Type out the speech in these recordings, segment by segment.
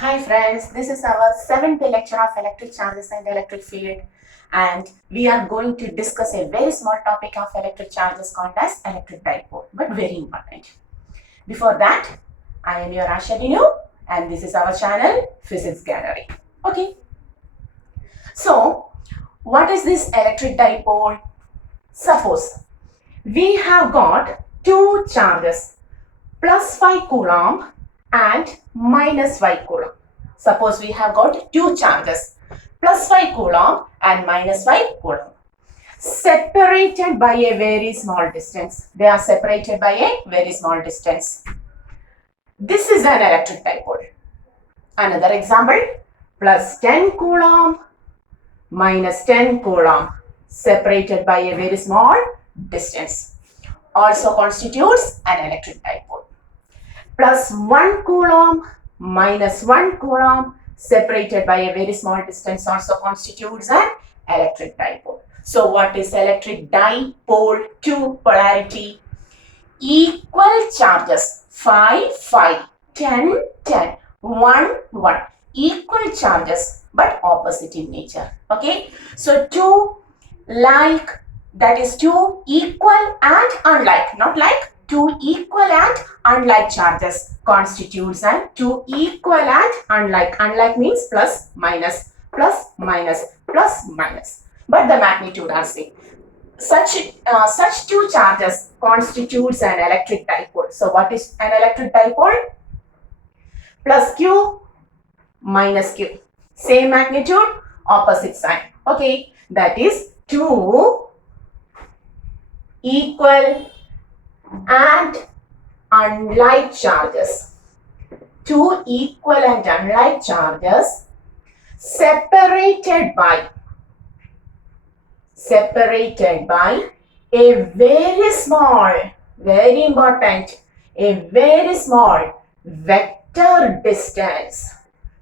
Hi friends, this is our 7th lecture of electric charges and electric field, and we are going to discuss a very small topic of electric charges called as electric dipole, but very important. Before that, I am your Asha Dinu and this is our channel Physics Gallery. Okay, so what is this electric dipole? Suppose we have got two charges, plus 5 coulomb and minus 5 coulomb. Suppose we have got two charges, plus 5 coulomb and minus 5 coulomb, separated by a very small distance. They are separated by a very small distance. This is an electric dipole. Another example, plus 10 coulomb minus 10 coulomb, separated by a very small distance, also constitutes an electric dipole. Plus 1 coulomb minus 1 coulomb, separated by a very small distance, also constitutes an electric dipole. So what is electric dipole? Two polarity, equal charges, 5, 5, 10, 10, 1, 1, equal charges but opposite in nature. Okay, so two like, that is two equal and unlike, not like, two equal and unlike charges constitutes an two equal and unlike. Unlike means plus minus, plus minus, plus minus, but the magnitude are same. Such two charges constitutes an electric dipole. So what is an electric dipole? Plus Q minus Q, same magnitude, opposite sign. Okay, that is two equal and unlike charges. Two equal and unlike charges separated by a very small, very important, a very small vector distance.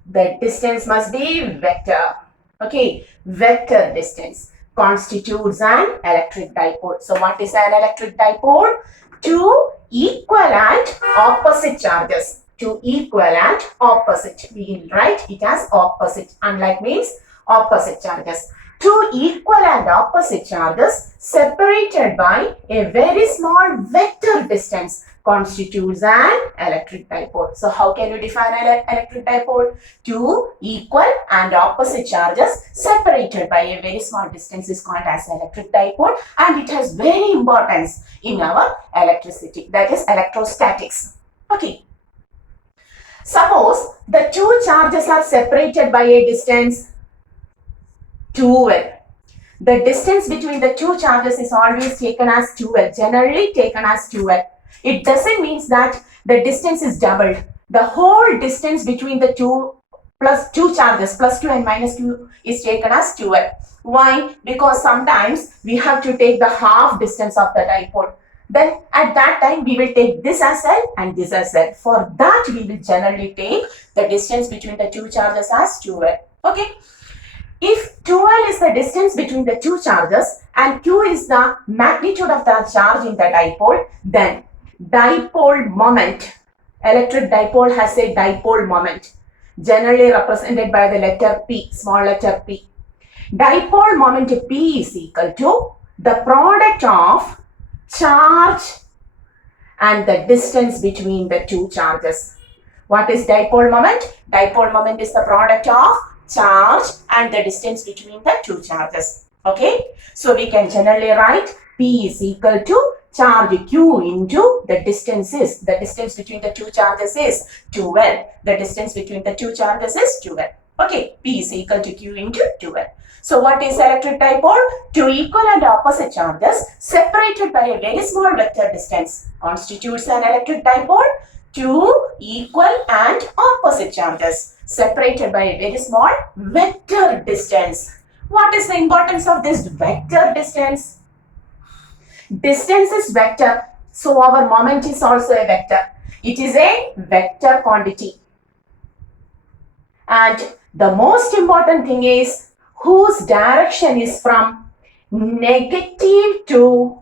The distance must be vector. Okay, vector distance constitutes an electric dipole. So what is an electric dipole? Two equal and opposite charges. Two equal and opposite. We will write it as opposite. Unlike means opposite charges. Two equal and opposite charges separated by a very small vector distance constitutes an electric dipole. So how can you define an electric dipole? Two equal and opposite charges separated by a very small distance is called as electric dipole, and it has very importance in our electricity, that is electrostatics. Okay. Suppose the two charges are separated by a distance 2L. The distance between the two charges is always taken as 2L, generally taken as 2L. It doesn't mean that the distance is doubled. The whole distance between the two charges, plus 2 and minus 2, is taken as 2L. Why? Because sometimes we have to take the half distance of the dipole. Then at that time we will take this as L and this as L. For that we will generally take the distance between the two charges as 2L. Okay. If 2L is the distance between the two charges and Q is the magnitude of the charge in the dipole, then dipole moment, electric dipole has a dipole moment, generally represented by the letter P, small letter P. Dipole moment P is equal to the product of charge and the distance between the two charges. What is dipole moment? Dipole moment is the product of charge and the distance between the two charges. Okay, so we can generally write P is equal to charge Q into the distance between the two charges is 2L. The distance between the two charges is 2L. Okay, P is equal to Q into 2L. So what is electric dipole? Two equal and opposite charges separated by a very small vector distance constitutes an electric dipole. Two equal and opposite charges separated by a very small vector distance. What is the importance of this vector distance? Distance is vector, so our moment is also a vector. It is a vector quantity. And the most important thing is whose direction is from negative to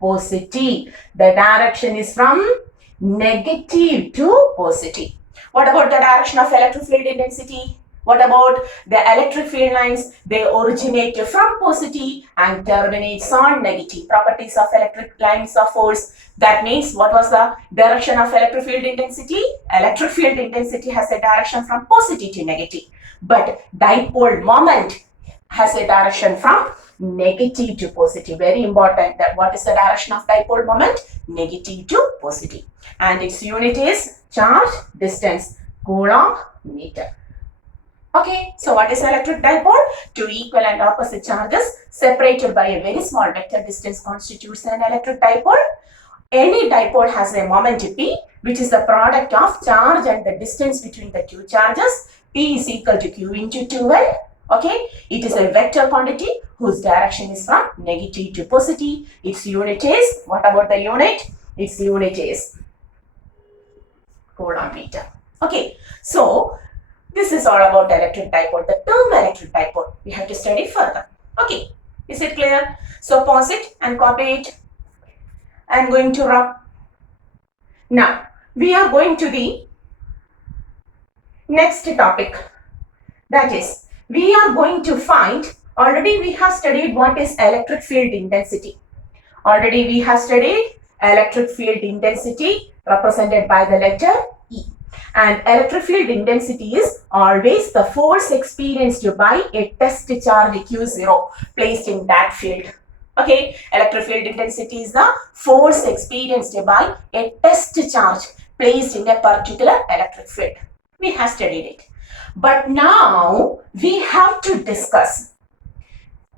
positive. The direction is from negative to positive. What about the direction of electric field intensity? What about the electric field lines? They originate from positive and terminates on negative. Properties of electric lines of force. That means what was the direction of electric field intensity? Electric field intensity has a direction from positive to negative. But dipole moment has a direction from negative to positive. Very important. That what is the direction of dipole moment? Negative to positive. And its unit is charge distance, Coulomb meter. Okay, so what is electric dipole? Two equal and opposite charges separated by a very small vector distance constitutes an electric dipole. Any dipole has a moment P, which is the product of charge and the distance between the two charges. P is equal to Q into 2L. Okay, it is a vector quantity whose direction is from negative to positive. Its unit is, what about the unit? Its unit is Coulomb meter. Okay, so this is all about electric dipole. The term electric dipole we have to study further. Okay, is it clear? So pause it and copy it. I am going to rub. Now we are going to the next topic. That is, we are going to find, already we have studied what is electric field intensity. Already we have studied electric field intensity represented by the letter E. And electric field intensity is always the force experienced by a test charge Q0 placed in that field. Okay, electric field intensity is the force experienced by a test charge placed in a particular electric field. We have studied it. But now we have to discuss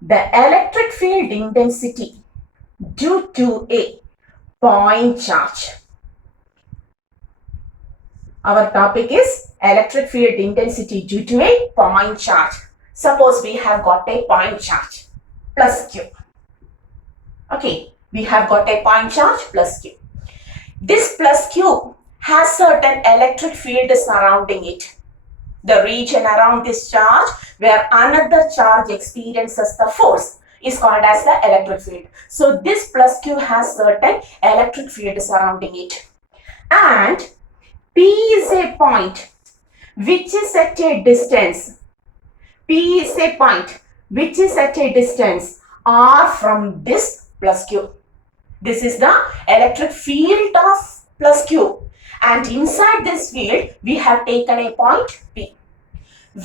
the electric field intensity due to a point charge. Our topic is electric field intensity due to a point charge. Suppose we have got a point charge plus Q. Okay, we have got a point charge plus Q. This plus Q has certain electric field surrounding it. The region around this charge where another charge experiences the force is called as the electric field. So this plus Q has certain electric field surrounding it. And P is a point which is at a distance. P is a point which is at a distance R from this plus Q. This is the electric field of plus Q. And inside this field, we have taken a point P.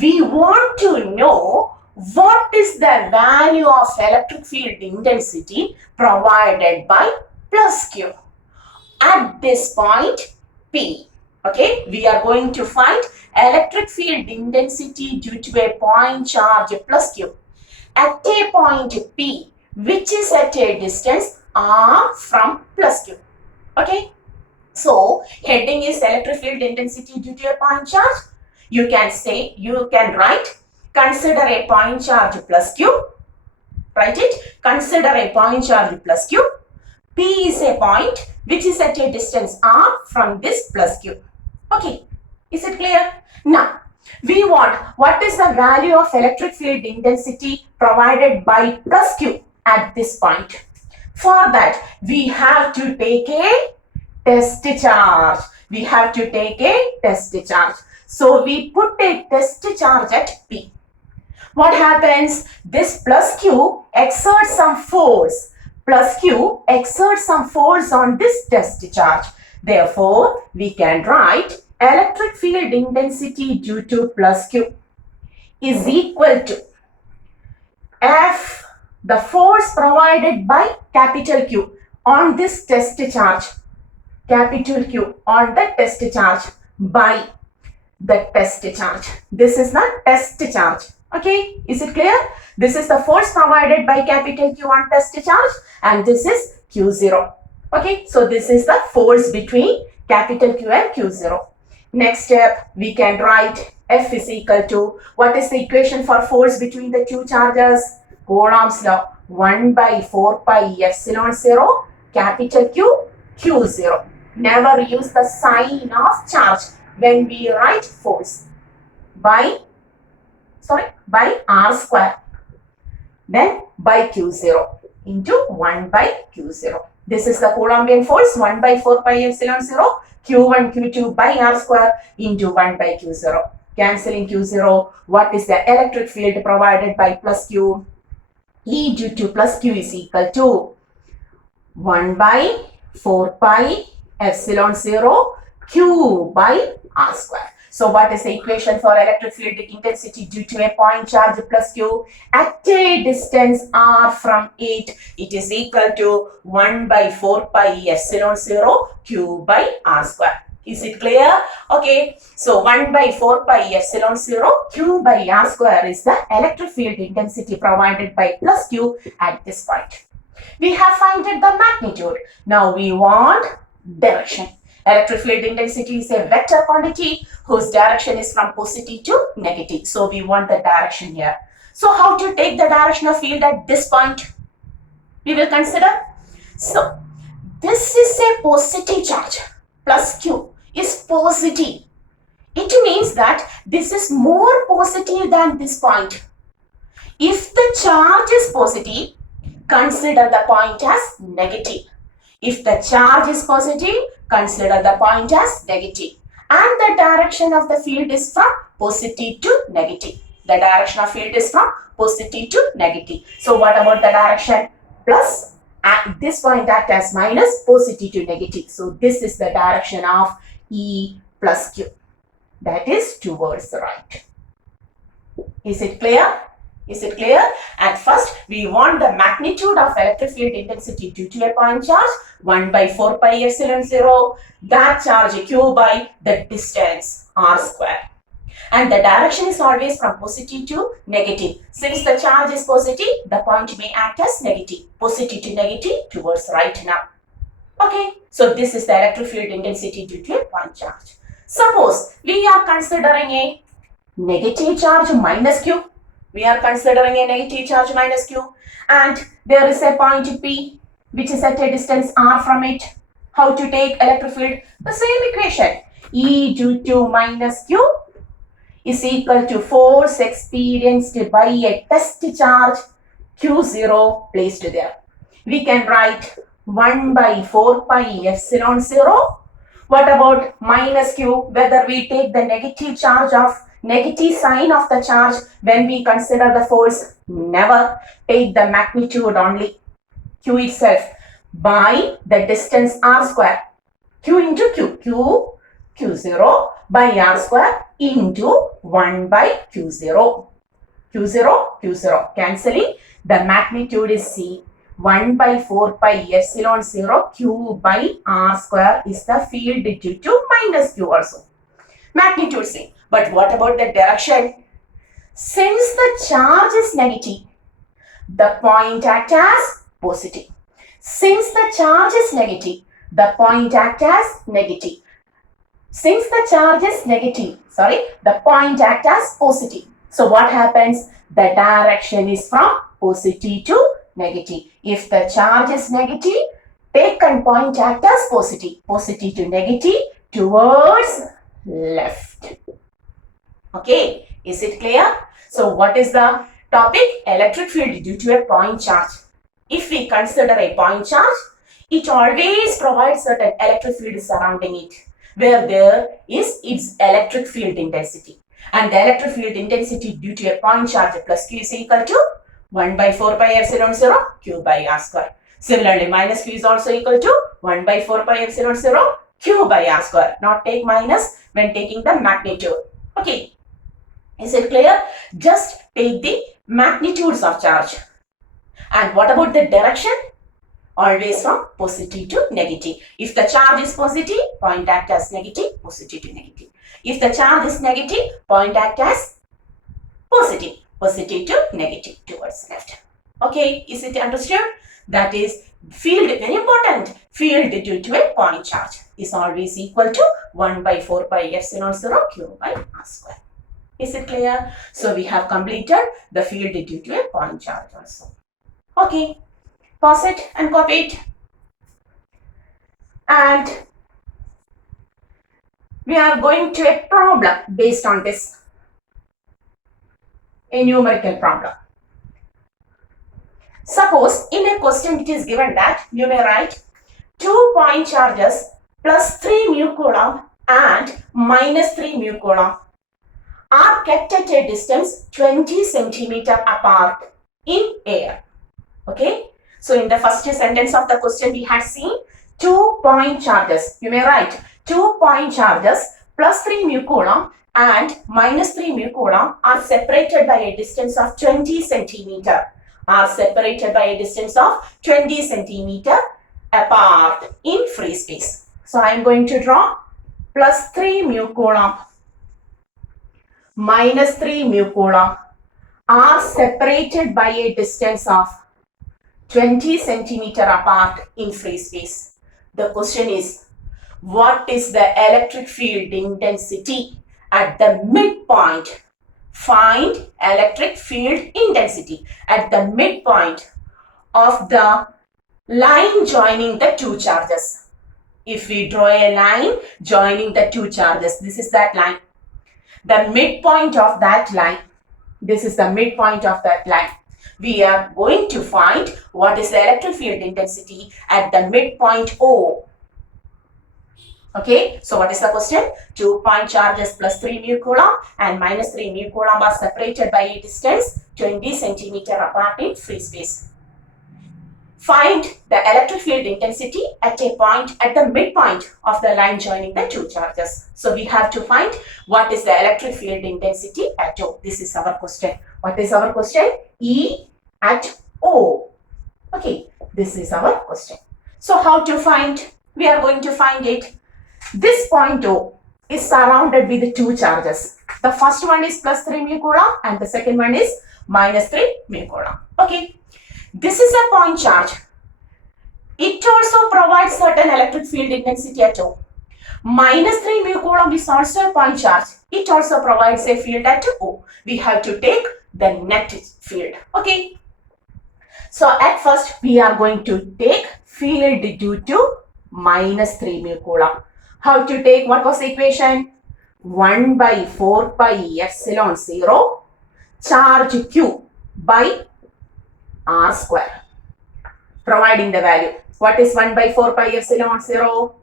We want to know what is the value of electric field intensity provided by plus Q at this point P. Okay, we are going to find electric field intensity due to a point charge plus Q at a point P, which is at a distance R from plus Q. Okay, so heading is electric field intensity due to a point charge. You can write, consider a point charge plus Q. Write it, consider a point charge plus Q. P is a point which is at a distance R from this plus Q. Okay, is it clear? Now, we want what is the value of electric field intensity provided by plus Q at this point. For that, we have to take a test charge. We have to take a test charge. So, we put a test charge at P. What happens? This plus Q exerts some force. Plus Q exerts some force on this test charge. Therefore, we can write electric field intensity due to plus Q is equal to F, the force provided by capital Q on this test charge, capital Q on the test charge by the test charge. This is the test charge. Okay, is it clear? This is the force provided by capital Q on test charge and this is Q0. Okay, so this is the force between capital Q and Q0. Next step, we can write F is equal to, what is the equation for force between the two charges? Coulomb's law, 1 by 4 pi epsilon 0, capital Q, Q0. Never use the sign of charge when we write force. By R square. Then by Q0 into 1 by Q0. This is the Coulombian force 1 by 4 pi epsilon 0 Q1 Q2 by R square into 1 by Q0. Cancelling Q0, what is the electric field provided by plus Q? E due to plus Q is equal to 1 by 4 pi epsilon 0 Q by R square. So what is the equation for electric field intensity due to a point charge plus Q? At a distance R from it, it is equal to 1 by 4 pi epsilon 0 Q by R square. Is it clear? Okay. So 1 by 4 pi epsilon 0 Q by R square is the electric field intensity provided by plus Q at this point. We have found the magnitude. Now we want direction. Electric field intensity is a vector quantity whose direction is from positive to negative. So we want the direction here. So how to take the direction of field at this point? We will consider. So this is a positive charge. Plus Q is positive. It means that this is more positive than this point. If the charge is positive, consider the point as negative. If the charge is positive, consider the point as negative. And the direction of the field is from positive to negative. The direction of field is from positive to negative. So what about the direction? Plus, at this point act as minus, positive to negative. So this is the direction of E plus Q. That is towards the right. Is it clear? Is it clear? At first, we want the magnitude of electric field intensity due to a point charge 1 by 4 pi epsilon 0. That charge Q by the distance R square. And the direction is always from positive to negative. Since the charge is positive, the point may act as negative. Positive to negative towards right now. Okay. So this is the electric field intensity due to a point charge. Suppose we are considering a negative charge minus Q. We are considering a negative charge minus Q, and there is a point P which is at a distance R from it. How to take electric field? The same equation. E due to minus Q is equal to force experienced by a test charge Q0 placed there. We can write 1 by 4 pi epsilon 0. What about minus Q? Whether we take the negative charge of negative sign of the charge when we consider the force, never. Take the magnitude only, Q itself, by the distance R square. Q into Q, Q0 by R square into 1 by Q0. Q0, cancelling. The magnitude is C. 1 by 4 pi epsilon 0 Q by R square is the field due to minus Q also. Magnitude C. But what about the direction? Since the charge is negative, the point acts as positive. Since the charge is negative, the point acts as negative. Since the charge is negative, the point acts as positive. So what happens? The direction is from positive to negative. If the charge is negative, taken point act as positive. Positive to negative towards left. Okay, is it clear? So what is the topic? Electric field due to a point charge. If we consider a point charge, it always provides certain electric field surrounding it, where there is its electric field intensity. And the electric field intensity due to a point charge plus Q is equal to 1 by 4 pi epsilon 0 Q by R square. Similarly, minus Q is also equal to 1 by 4 pi epsilon 0 Q by R square. Not take minus when taking the magnitude. Okay. Is it clear? Just take the magnitudes of charge. And what about the direction? Always from positive to negative. If the charge is positive, point act as negative, positive to negative. If the charge is negative, point act as positive, positive to negative towards left. Okay, is it understood? That is field, very important. Field due to a point charge is always equal to 1 by 4 pi epsilon 0 Q by R square. Is it clear? So we have completed the field due to a point charge also. Okay, pause it and copy it. And we are going to a problem based on this. A numerical problem. Suppose in a question it is given that you may write 2 point charges plus 3 mu coulomb and minus 3 mu coulomb are kept at a distance 20 centimeter apart in air. Okay. So in the first sentence of the question we had seen 2 point charges. You may write 2 point charges plus 3 mu coulomb and minus 3 mu coulomb are separated by a distance of 20 centimeter. Are separated by a distance of 20 centimeter apart in free space. So I am going to draw plus 3 mu coulomb minus 3 mu coulomb are separated by a distance of 20 centimeter apart in free space. The question is, what is the electric field intensity at the midpoint? Find electric field intensity at the midpoint of the line joining the two charges. If we draw a line joining the two charges, this is that line. The midpoint of that line, this is the midpoint of that line. We are going to find what is the electric field intensity at the midpoint O. Okay, so what is the question? 2 point charges plus 3 mu coulomb and minus 3 mu coulomb are separated by a distance 20 centimeter apart in free space. Find the electric field intensity at a point at the midpoint of the line joining the two charges. So we have to find what is the electric field intensity at O. This is our question. What is our question? E at O. Okay, this is our question. So how to find? We are going to find it. This point O is surrounded with two charges. The first one is plus 3 mu coulomb and the second one is minus 3 mu coulomb. Okay. This is a point charge. It also provides certain electric field intensity at O. Minus 3 mu coulomb is also a point charge. It also provides a field at O. We have to take the net field. Okay. So at first we are going to take field due to minus 3 mu coulomb. How to take? What was the equation? 1 by 4 pi epsilon 0 charge Q by R square. Providing the value. What is 1 by 4 pi epsilon 0?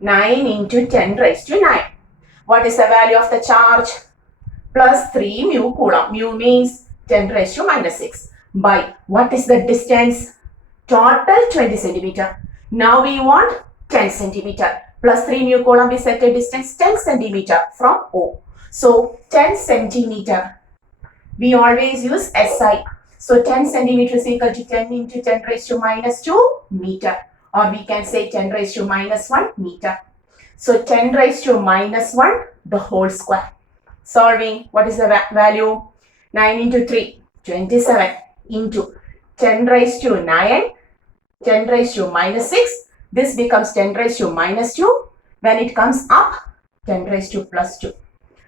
9 into 10 raised to 9. What is the value of the charge? Plus 3 mu coulomb. Mu means 10 raised to minus 6. By what is the distance? Total 20 centimeter. Now we want 10 centimeter. Plus 3 mu coulomb is at a distance 10 centimeter from O. So 10 centimeter. We always use SI. So 10 centimeter is equal to 10 into 10 raised to minus 2 meter. Or we can say 10 raised to minus 1 meter. So 10 raised to minus 1 the whole square. Solving, what is the value? 9 into 3, 27 into 10 raised to 9, 10 raised to minus 6. This becomes 10 raised to minus 2. When it comes up, 10 raised to plus 2.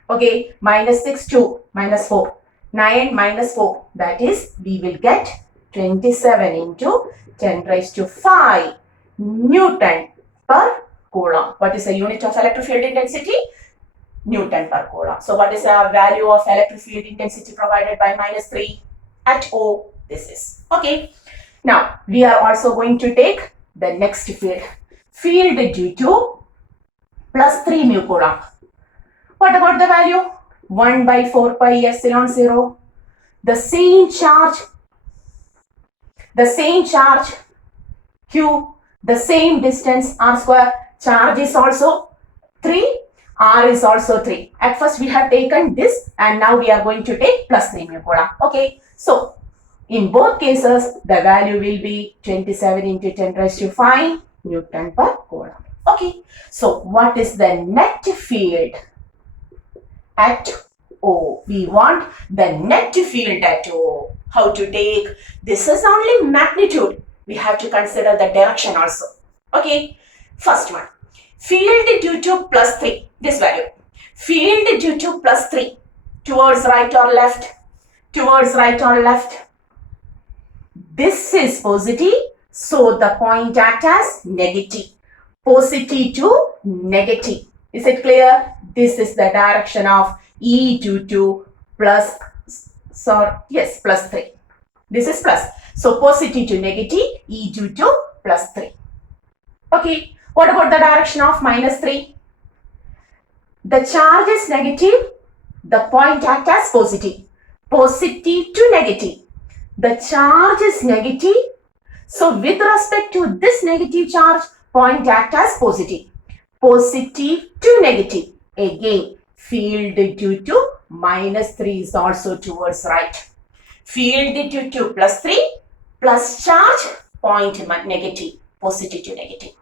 Okay, minus 6, 2, minus 4. 9 minus 4, that is, we will get 27 into 10 raised to 5 Newton per coulomb. What is the unit of electric field intensity? Newton per coulomb. So what is the value of electric field intensity provided by minus 3 at O? This is. Okay. Now, we are also going to take the next field. Field due to plus 3 mu coulomb. What about the value? 1 by 4 pi epsilon 0. The same charge Q, the same distance R square. Charge is also 3, R is also 3. At first we have taken this and now we are going to take plus 3 mu coulomb. Okay, so in both cases the value will be 27 into 10 raised to 5 Newton per coulomb. Okay, so what is the net field at O? We want the net field at O. How to take? This is only magnitude. We have to consider the direction also. Okay, first one. Field due to plus 3. This value. Field due to plus 3. Towards right or left? Towards right or left? This is positive. So the point act as negative. Positive to negative. Is it clear? This is the direction of E due to plus, plus 3. This is plus. So positive to negative, E due to plus 3. Okay, what about the direction of -3? The charge is negative, the point act as positive. Positive to negative. The charge is negative, so with respect to this negative charge, point act as positive. Positive to negative. Again, field due to -3 is also towards right. Field due to +3, plus charge, point negative, positive to negative.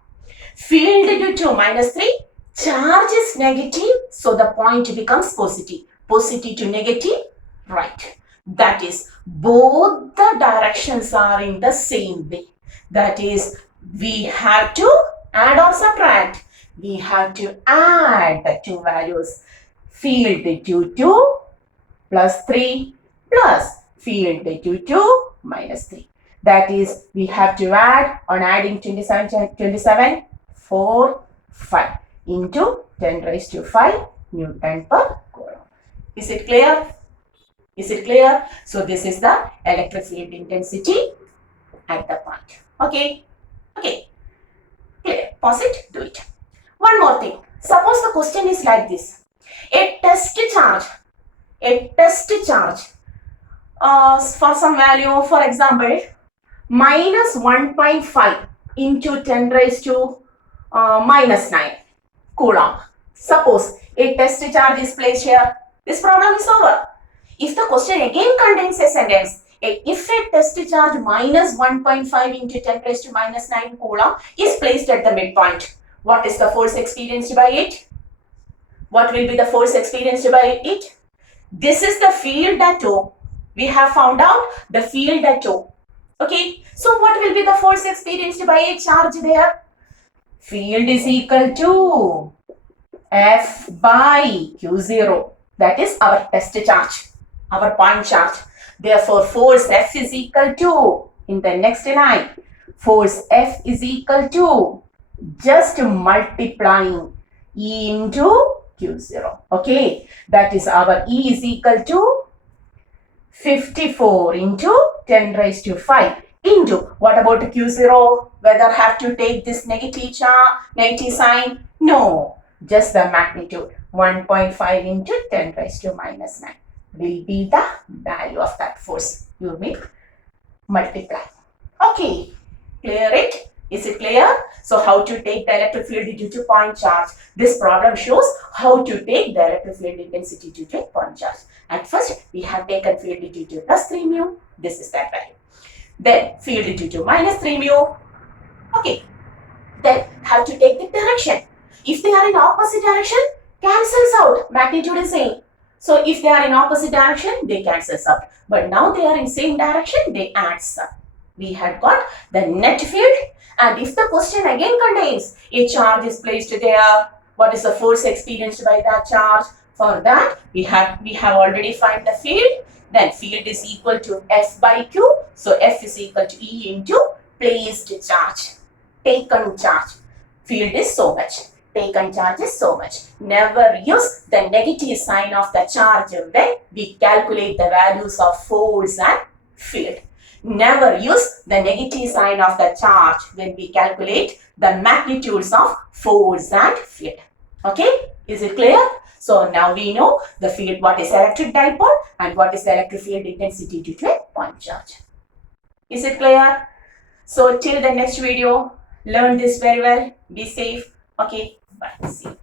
Field due to -3, charge is negative, so the point becomes positive. Positive to negative, right. That is, both the directions are in the same way. That is, we have to add or subtract. We have to add the two values. Field due to +3 plus field due to -3. That is, we have to add, on adding 27, 4, 5 into 10 raised to 5 Newton per coulomb. Is it clear? Is it clear? So this is the electric field intensity at the point. Okay. Okay. Clear. Pause it. Do it. One more thing. Suppose the question is like this. A test charge for some value, for example, -1.5 into 10 raised to -9 coulomb. Suppose a test charge is placed here. This problem is over. If the question again contains a sentence, if a test charge -1.5 into 10 raised to -9 coulomb is placed at the midpoint, what is the force experienced by it? What will be the force experienced by it? This is the field at O. We have found out the field at O. Okay, so what will be the force experienced by a charge there? Field is equal to F by Q0. That is our test charge, our point charge. Therefore, force F is equal to, in the next line, force F is equal to just multiplying E into Q0. Okay, that is our E is equal to 54 into 10 raised to 5 into, what about Q0? Whether have to take this negative sign? No, just the magnitude. 1.5 into 10 raised to -9 will be the value of that force. You may multiply. Okay, clear it? Is it clear? So how to take the electric field due to point charge? This problem shows how to take the electric field intensity due to point charge. At first, we have taken field due to +3 mu. This is that value. Then field due to -3 mu. Okay. Then have to take the direction. If they are in opposite direction, cancels out. Magnitude is same. So if they are in opposite direction, they cancels out. But now they are in same direction, they adds up. We had got the net field. And if the question again contains a charge is placed there, what is the force experienced by that charge? For that, we have already found the field. Then field is equal to F by Q. So F is equal to E into placed charge. Taken charge. Field is so much. Taken charge is so much. Never use the negative sign of the charge when we calculate the values of force and field. Never use the negative sign of the charge when we calculate the magnitudes of force and field. Okay, is it clear? So now we know the field, what is electric dipole and what is the electric field intensity due to a point charge. Is it clear? So till the next video, learn this very well. Be safe. Okay, bye. See you.